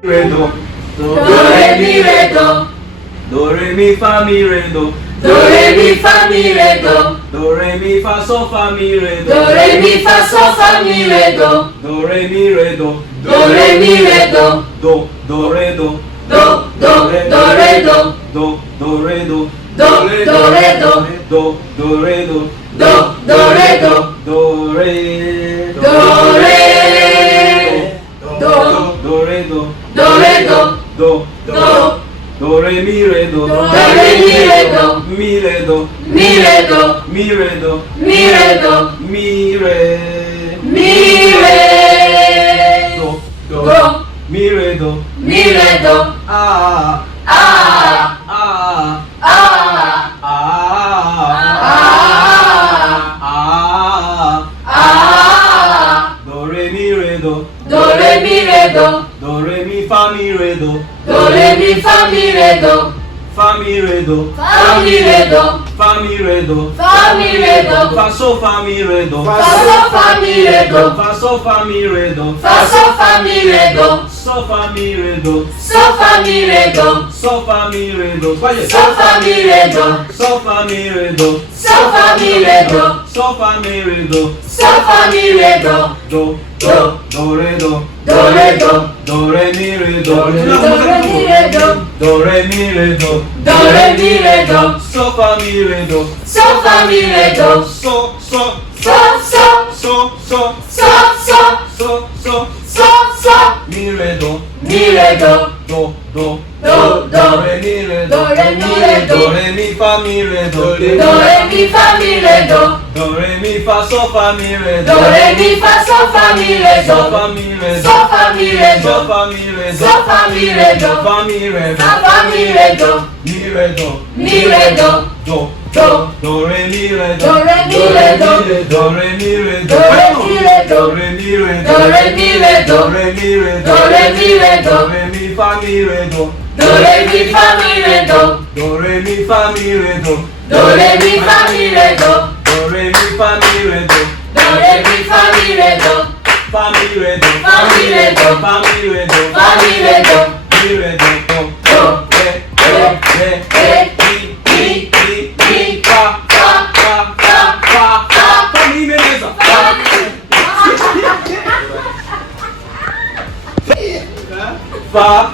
Re do. Do re mi re do. Do re mi fa mi re do. Do re mi fa mi re do. Do re mi fa so fa mi re do. Do re mi fa so fa mi re do. Do re mi re do. Do re mi re do. Do re do. Do re do. Do re do. Do re do. Do re do. Do re do. Do re. Do re. Do re do. do re do. Do re mi re do. Do re mi re do. Mi re do. Mi re do. Mi re do. Mi re do. Mi re. Mi re. Do. Mi re do. Mi re do. Ah. Ah. Ah. Ah. Do re mi re do. Do re mi re do. Do re mi fa mi re do. Do re mi fa mi re do. Fa mi re do. Fa mi re do. Fa mi re do. Fa mi re do. Fa so fa mi re do. Fa so fa mi re do. Fa so fa mi re do. Fa so fa mi re do. So fa mi re do. So fa mi re do. So fa mi re do. So fa mi re do. So fa mi re do. So fa mi re do. So fa mi re do. So fa mi re do. Do re do. Do re do. Do re mi re do. Do re mi re do. Do re mi re do. Do re mi re do. So fa mi re do. So fa mi re do. So So mi re do. mi re do. Do re mi re do. do. Re mi re do. Do re mi fa mi re do. Do re mi fa mi re do. Do re mi fa so fa mi re Do do. re mi fa so fa mi re do. So fa mi re do. So fa mi re So do. fa mi re do. So fa mi re do. Fa mi re do. Fa fa mi re do. Mi re do. Mi re do. Do re mi re do. Do re mi re do. Do re mi re do. Do re mi re do. Do re mi re do. Do re mi re do. Do re mi re do. Do re mi re do. Do re mi fa mi re do. Do re mi fa mi re do. Do re mi fa mi re do. Do re mi fa mi re do. Do re mi fa mi re do. Do re mi fa mi re do. Fa mi re do. Fa mi re do. Fa mi re do. Fa mi re do. Mi re do. Do Re mi fa fa mi me Neza. Fa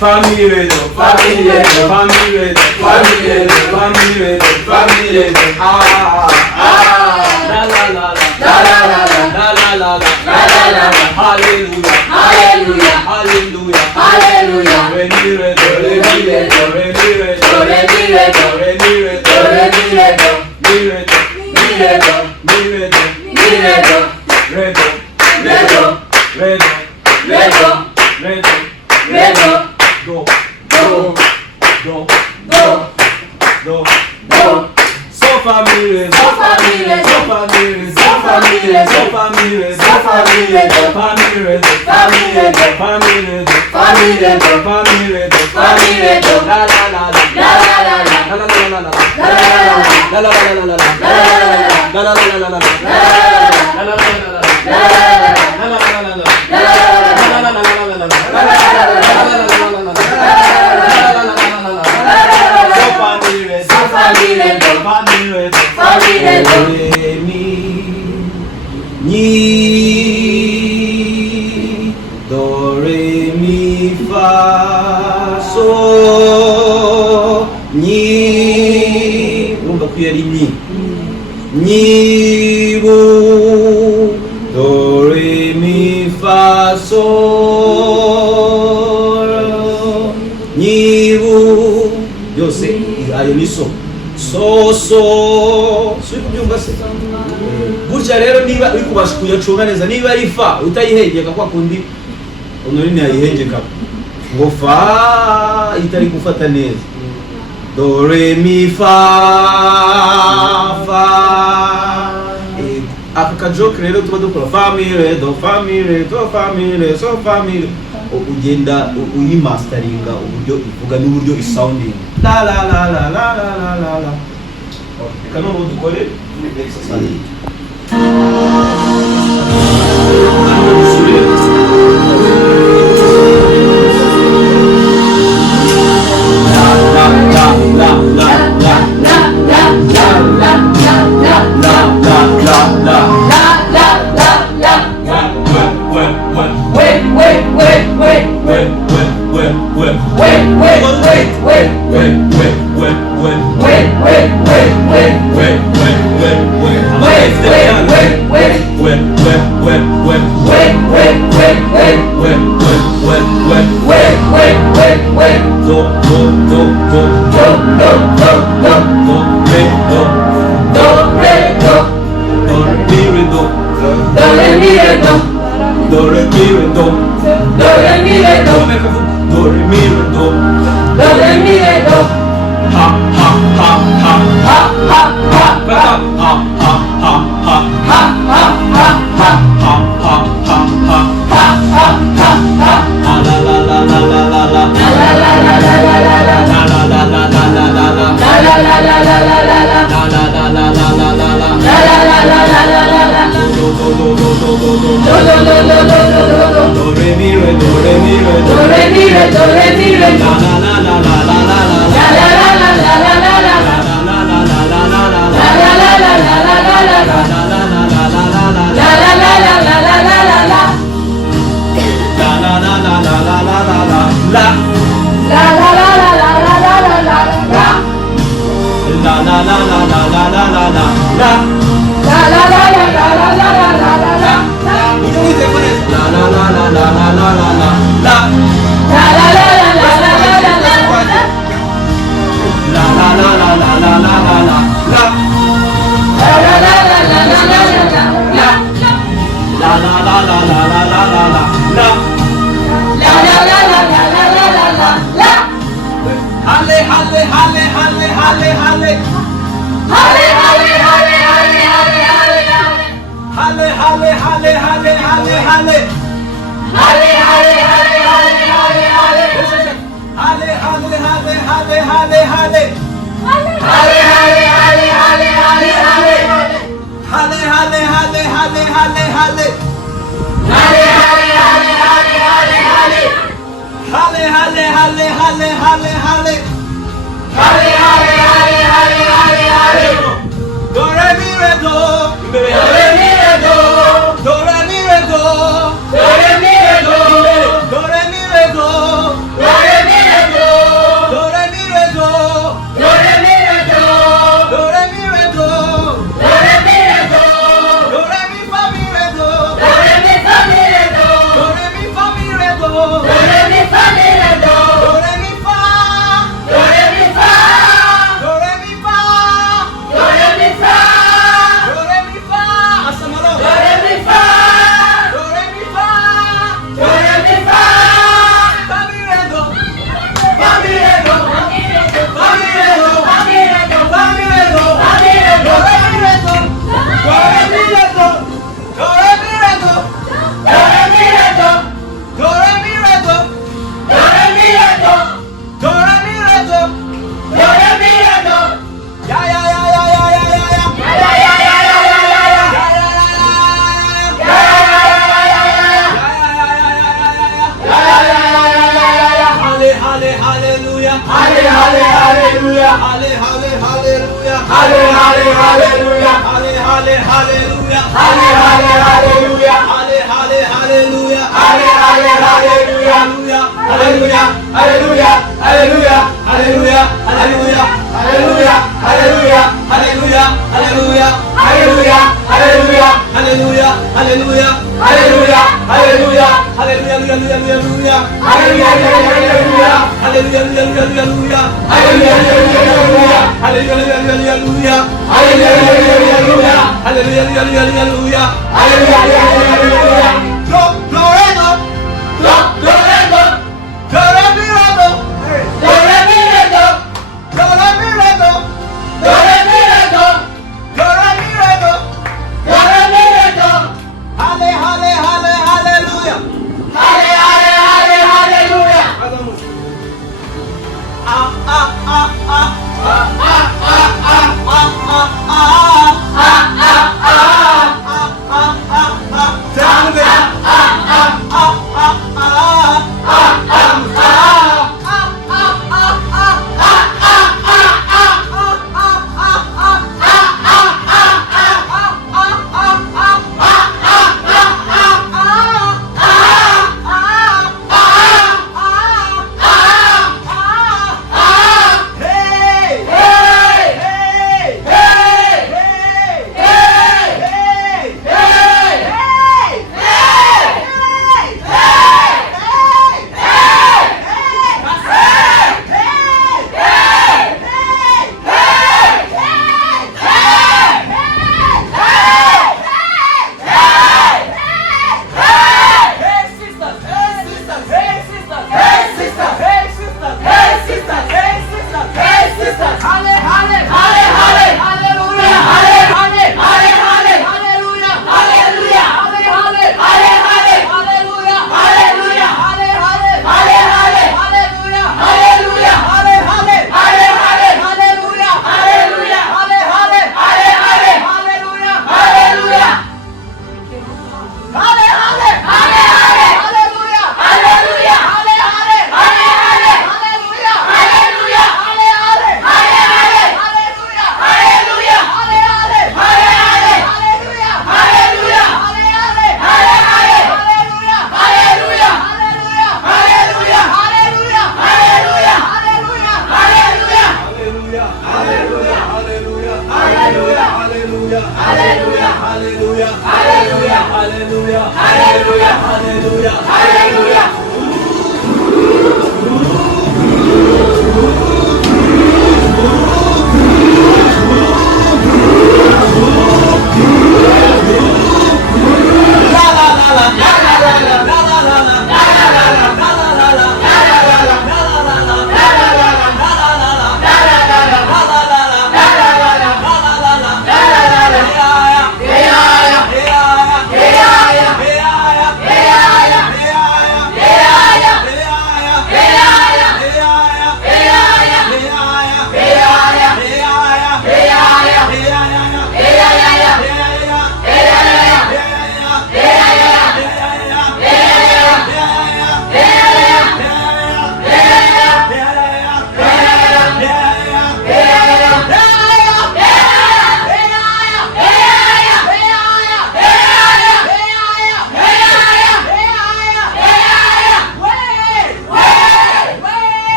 fa mi re do. Fa mi re do. Fa mi re do. Fa mi re do. Fa mi re do. Fa mi re do. La la la la. La la la la. La la la la. La la la la. Hallelujah. Hallelujah. Hallelujah. Hallelujah. Re mi re do. Re mi re do. Re mi re do. Do re mi re do. Re mi re do. Do re mi re do. Mi re do. Mi re do. Mi re do. Mi re do. Re do. Re do. Re do. Re do. Re do. Re do. Do. Do. Do. Do. Do. Do. So fa mi re do. So fa mi re do. So fa mi re do. So fa mi re do. So fa mi re do. So fa mi re do. Fa mi re do. Fa mi re do. Fa mi re do. Fa mi re do. Fa mi re do. Fa mi re do. La la la la. La la la la. La la la la la. La la la la. La la la la la. La la la la. La la la la la. La la la la. La la la la la. La la la la. La la la la la. La la la la. So fa mi re do. Fa mi re do. Do re mi fa so ni. Urumva ko yari ni bu. Do re mi fa so ni bu. Yose ayo ni so suri kubyumva se. Gutya rero niba uri kubasha kuyacunga neza, niba ari fa utayihengeka kwa kundi unuri yayihengeka ngo fa itari gufata neza. Do re mi fa aka kajoke rero tuba dukora fa mi re do fa mi re do fa mi re so fa mi re, ugenda uyimasteringa uburyo ivuga n'uburyo isounding la la la la la la la la. Reka noneho dukore exercise.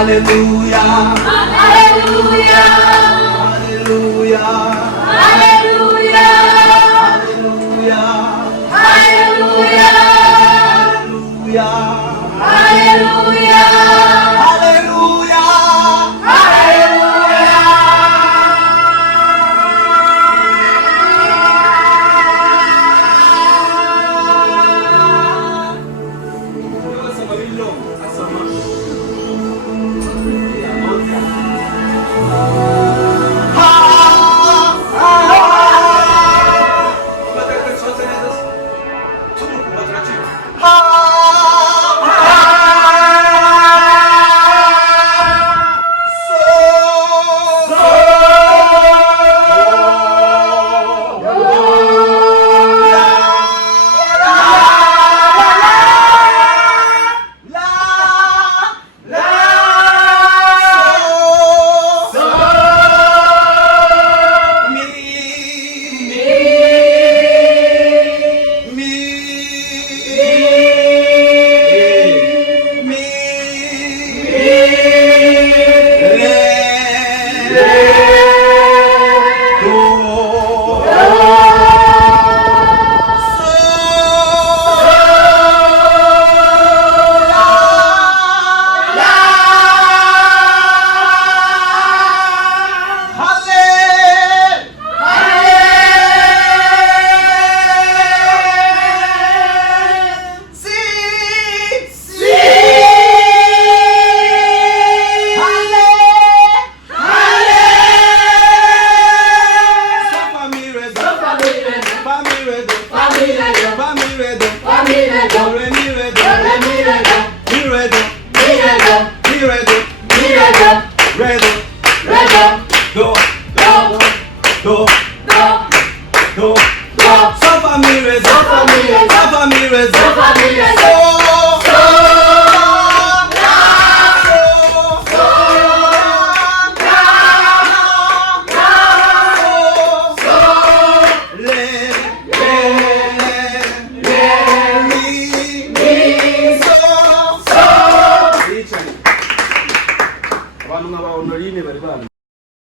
Hallelujah. Hallelujah.